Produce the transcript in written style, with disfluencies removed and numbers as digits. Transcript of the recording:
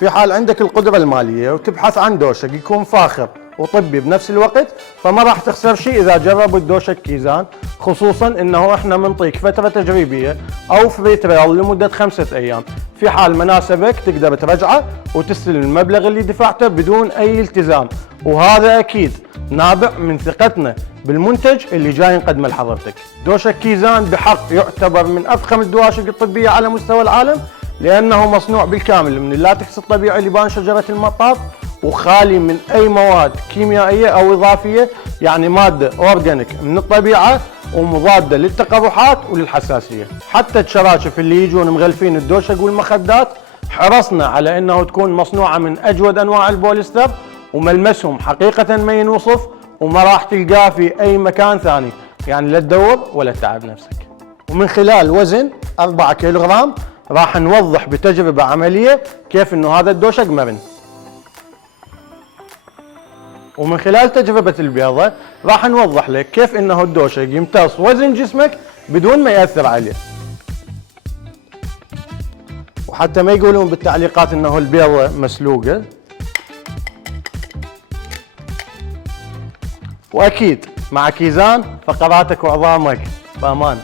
في حال عندك القدرة المالية وتبحث عن دوشك يكون فاخر وطبي بنفس الوقت، فما راح تخسر شيء اذا جربوا الدوشك كيزان، خصوصا انه احنا بنعطيك فترة تجريبية او فري تريال لمدة 5 ايام، في حال ما ناسبك تقدر ترجعه وتستلم المبلغ اللي دفعته بدون اي التزام، وهذا اكيد نابع من ثقتنا بالمنتج اللي جاي نقدمه لحضرتك. دوشك كيزان بحق يعتبر من افخم الدواشق الطبية على مستوى العالم، لانه مصنوع بالكامل من اللاتكس الطبيعي لبان شجرة المطاط، وخالي من اي مواد كيميائية او اضافية، يعني مادة اورجانيك من الطبيعة ومضادة للتقرحات وللحساسية. حتى الشراشف اللي يجون مغلفين الدوشق والمخدات حرصنا على انه تكون مصنوعة من اجود انواع البوليستر، وملمسهم حقيقة ما ينوصف وما راح تلقاه في اي مكان ثاني، يعني لا تدور ولا تتعب نفسك. ومن خلال وزن 4 كيلوغرام راح نوضح بتجربة عملية كيف انه هذا الدوشق مرن. ومن خلال تجربة البيضة راح نوضح لك كيف انه الدوشق يمتص وزن جسمك بدون ما يأثر عليه. وحتى ما يقولون بالتعليقات انه البيضة مسلوقة. واكيد مع كيزان فقراتك وعظامك بامان.